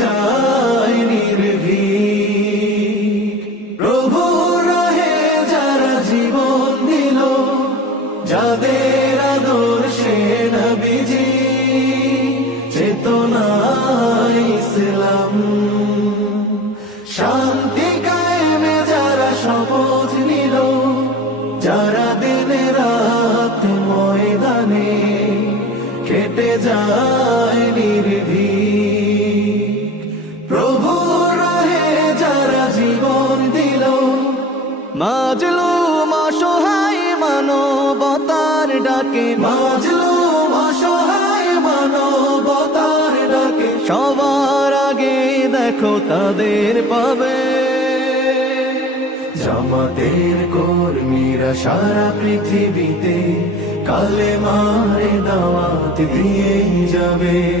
যায় নির্ভীক। প্রভু রহে যারা জীবন দিল যাদের আদর্শে নবীজি চেতনা ইসলাম। শান্তি প্রভু রাহে যারা জীবন দিল। মানবতার ডাকে। মানবতার ডাকে। সবার আগে দেখো তাদের পাবে। জামাতের কর্মীরা সারা পৃথিবীতে কালে মারে দাওয়াত দিয়েই যাবে।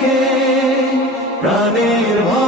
দেখে প্রাণের ভয়ে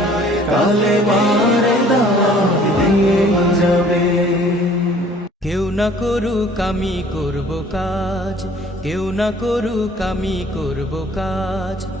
কেউ না করুক আমি করব কাজ কেউ না করুক আমি করব কাজ।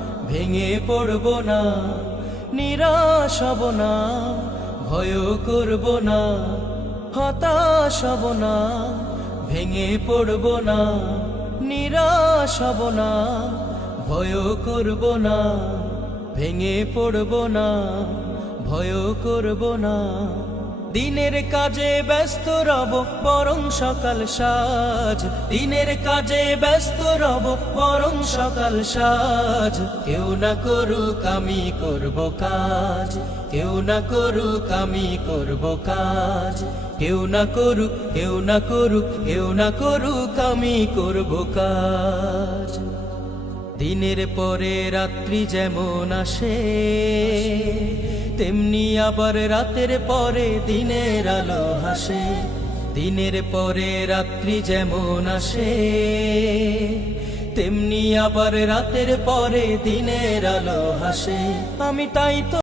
ভেঙে পড়ব না, নিরাশ হব না ভয় করব না, হতাশ হব না, ভেঙে পড়ব না, নিরাশ হব না ভয় করব না, ভেঙে পড়ব না ভয় করব না। দিনের কাজে ব্যস্ত রব, বরং সকাল সাজ। দিনের কাজে ব্যস্ত রব, বরং সকাল সাজ। কেউ না করুক আমি করব কাজ, কেউ না করুক আমি করব কাজ। কেউ না করুক, কেউ না করুক, কেউ না করুক আমি করব কাজ। দিনের পরে রাত্রি যেমন আসে তেমনি আবার রাতের পরে দিনের আলো হাসে দিনের পরে রাত্রি যেমন আসে। তেমনি আবার রাতের পরে দিনের আলো হাসে আমি তাই তো